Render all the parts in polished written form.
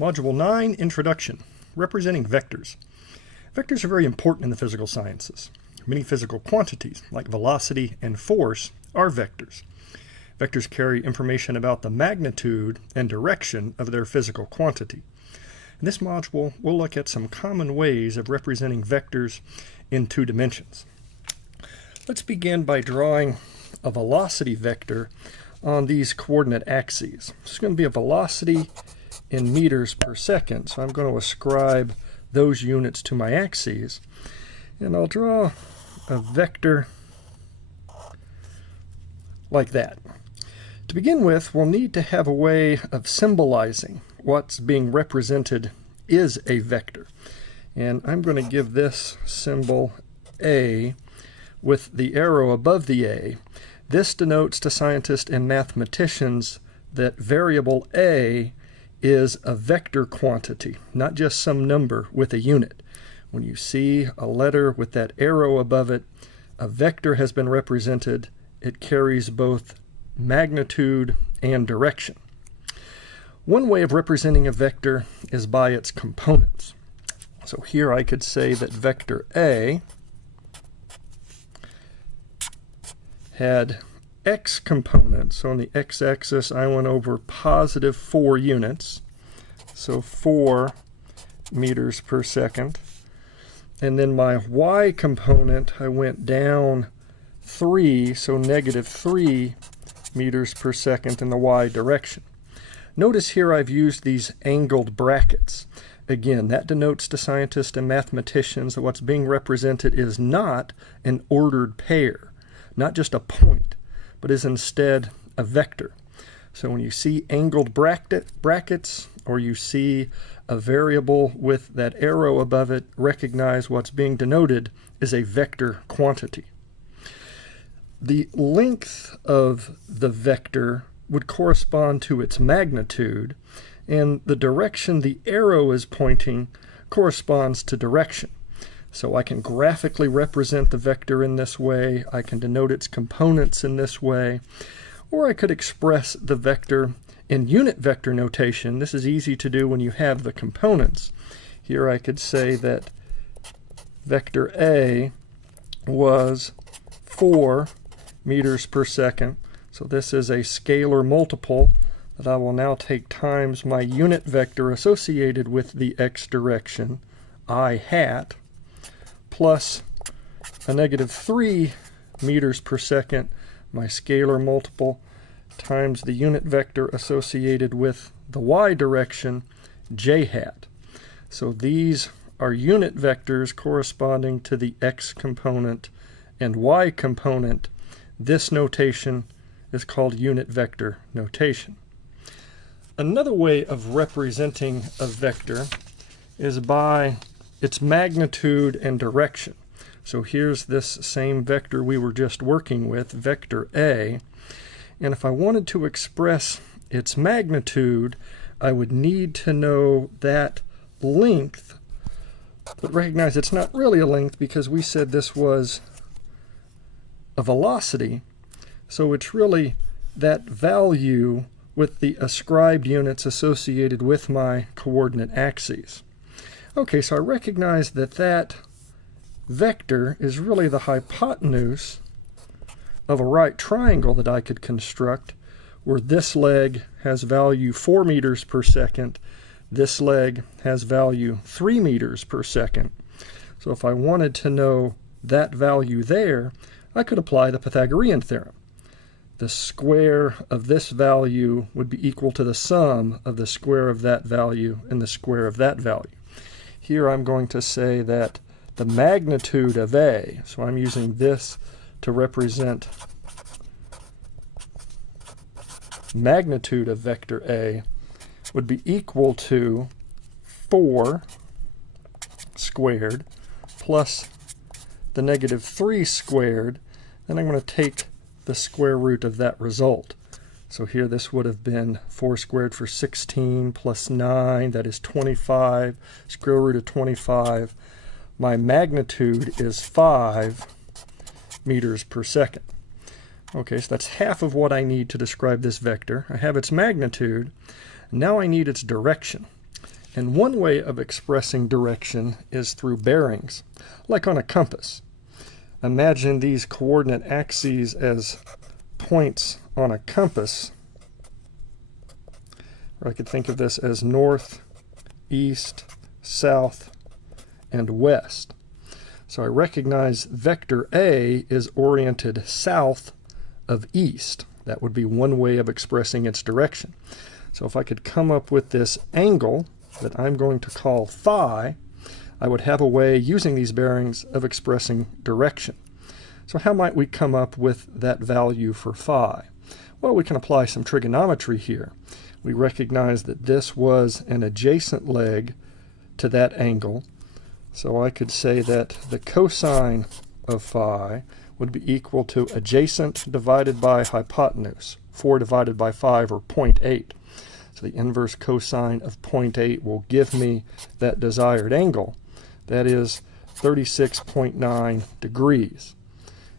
Module 9, Introduction, representing vectors. Vectors are very important in the physical sciences. Many physical quantities, like velocity and force, are vectors. Vectors carry information about the magnitude and direction of their physical quantity. In this module, we'll look at some common ways of representing vectors in two dimensions. Let's begin by drawing a velocity vector on these coordinate axes. It's going to be a velocity in meters per second, so I'm going to ascribe those units to my axes, and I'll draw a vector like that. To begin with, we'll need to have a way of symbolizing what's being represented is a vector, and I'm going to give this symbol A with the arrow above the A. This denotes to scientists and mathematicians that variable A is a vector quantity, not just some number with a unit. When you see a letter with that arrow above it, a vector has been represented. It carries both magnitude and direction. One way of representing a vector is by its components. So here I could say that vector A had x components. So on the x-axis I went over positive 4 units, so 4 meters per second. And then my y component, I went down 3, so negative 3 meters per second in the y direction. Notice here I've used these angled brackets. Again, that denotes to scientists and mathematicians that what's being represented is not an ordered pair, not just a point, but is instead a vector. So when you see angled brackets, or you see a variable with that arrow above it, recognize what's being denoted is a vector quantity. The length of the vector would correspond to its magnitude, and the direction the arrow is pointing corresponds to direction. So I can graphically represent the vector in this way, I can denote its components in this way, or I could express the vector in unit vector notation. This is easy to do when you have the components. Here I could say that vector A was 4 meters per second. So this is a scalar multiple that I will now take times my unit vector associated with the x direction, I hat, plus a negative 3 meters per second, my scalar multiple, times the unit vector associated with the y direction, j hat. So these are unit vectors corresponding to the x component and y component. This notation is called unit vector notation. Another way of representing a vector is by its magnitude and direction. So here's this same vector we were just working with, vector A, and if I wanted to express its magnitude, I would need to know that length, but recognize it's not really a length because we said this was a velocity, so it's really that value with the ascribed units associated with my coordinate axes. Okay, so I recognize that that vector is really the hypotenuse of a right triangle that I could construct, where this leg has value 4 meters per second, this leg has value 3 meters per second. So if I wanted to know that value there, I could apply the Pythagorean theorem. The square of this value would be equal to the sum of the square of that value and the square of that value. Here I'm going to say that the magnitude of A, so I'm using this to represent magnitude of vector A, would be equal to 4 squared plus the negative 3 squared, then I'm going to take the square root of that result. So here this would have been 4 squared for 16 plus 9, that is 25, square root of 25. My magnitude is 5 meters per second. Okay, so that's half of what I need to describe this vector. I have its magnitude. Now I need its direction. And one way of expressing direction is through bearings, like on a compass. Imagine these coordinate axes as points on a compass. Or I could think of this as north, east, south, and west. So I recognize vector A is oriented south of east. That would be one way of expressing its direction. So if I could come up with this angle that I'm going to call phi, I would have a way using these bearings of expressing direction. So how might we come up with that value for phi? Well, we can apply some trigonometry here. We recognize that this was an adjacent leg to that angle. So I could say that the cosine of phi would be equal to adjacent divided by hypotenuse, 4 divided by 5, or 0.8. So the inverse cosine of 0.8 will give me that desired angle. That is 36.9 degrees.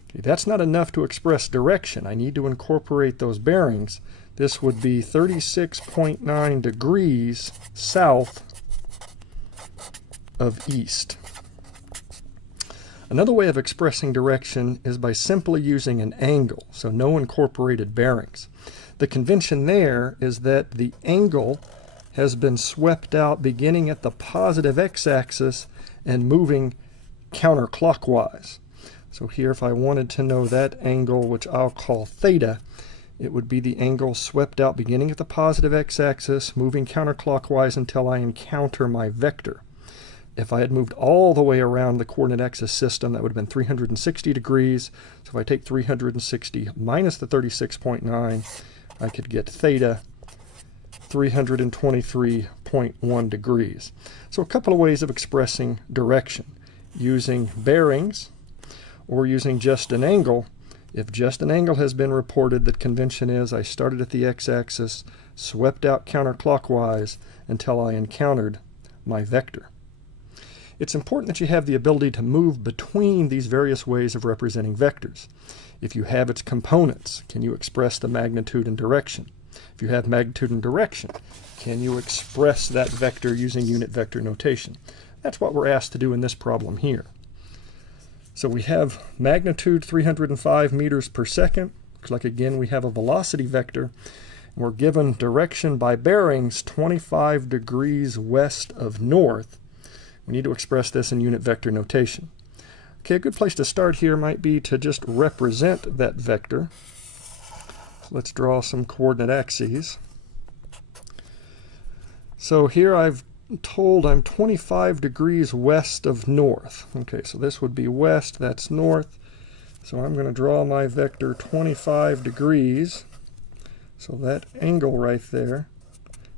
Okay, that's not enough to express direction. I need to incorporate those bearings. This would be 36.9 degrees south of east. Another way of expressing direction is by simply using an angle, so no incorporated bearings. The convention there is that the angle has been swept out beginning at the positive x-axis and moving counterclockwise. So here, if I wanted to know that angle, which I'll call theta, it would be the angle swept out beginning at the positive x-axis, moving counterclockwise until I encounter my vector. If I had moved all the way around the coordinate axis system, that would have been 360 degrees. So if I take 360 minus the 36.9, I could get theta 323.1 degrees. So a couple of ways of expressing direction, using bearings or using just an angle. If just an angle has been reported, the convention is I started at the x-axis, swept out counterclockwise until I encountered my vector. It's important that you have the ability to move between these various ways of representing vectors. If you have its components, can you express the magnitude and direction? If you have magnitude and direction, can you express that vector using unit vector notation? That's what we're asked to do in this problem here. So we have magnitude 305 meters per second. Looks like again we have a velocity vector. We're given direction by bearings 25 degrees west of north. We need to express this in unit vector notation. Okay, a good place to start here might be to just represent that vector. So let's draw some coordinate axes. So here I've told I'm 25 degrees west of north. Okay, so this would be west, that's north. So I'm going to draw my vector 25 degrees. So that angle right there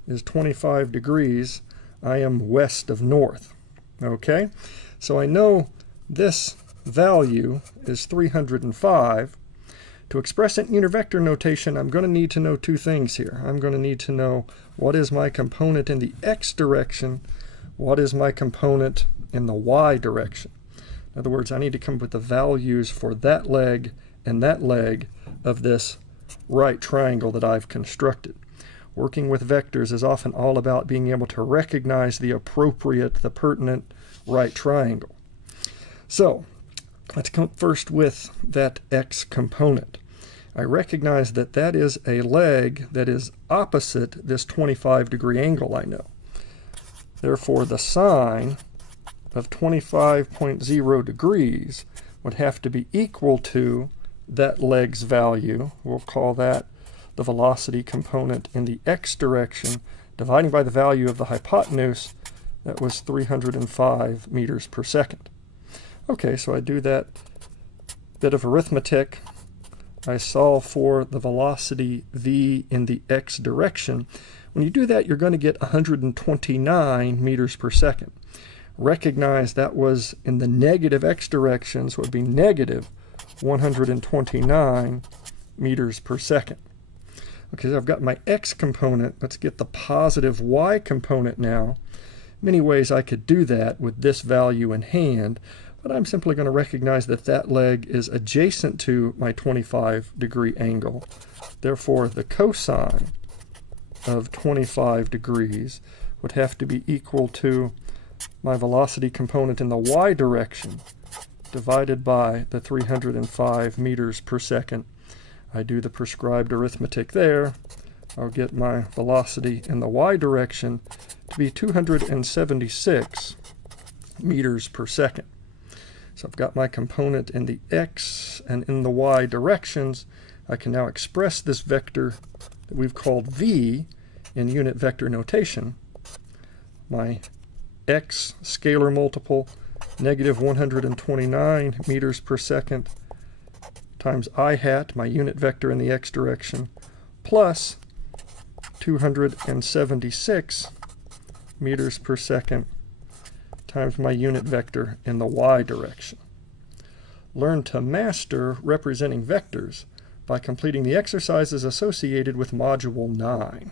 is 25 degrees. I am west of north. Okay, so I know this value is 305. To express it in unit vector notation, I'm going to need to know two things here. I'm going to need to know what is my component in the x direction, what is my component in the y direction. In other words, I need to come up with the values for that leg and that leg of this right triangle that I've constructed. Working with vectors is often all about being able to recognize the appropriate, the pertinent right triangle. So let's come first with that x component. I recognize that that is a leg that is opposite this 25 degree angle I know. Therefore, the sine of 25.0 degrees would have to be equal to that leg's value. We'll call that the velocity component in the x direction, dividing by the value of the hypotenuse, that was 305 meters per second. Okay, so I do that bit of arithmetic. I solve for the velocity v in the x direction. When you do that, you're going to get 129 meters per second. Recognize that was in the negative x direction, so it would be negative 129 meters per second. Okay, so I've got my x component. Let's get the positive y component now. Many ways I could do that with this value in hand, but I'm simply going to recognize that that leg is adjacent to my 25 degree angle. Therefore, the cosine of 25 degrees would have to be equal to my velocity component in the y direction divided by the 305 meters per second. I do the prescribed arithmetic there. I'll get my velocity in the y direction to be 276 meters per second. So I've got my component in the x and in the y directions. I can now express this vector that we've called v in unit vector notation. My x scalar multiple, negative 129 meters per second, times I hat, my unit vector in the x direction, plus 276 meters per second times my unit vector in the y direction. Learn to master representing vectors by completing the exercises associated with Module 9.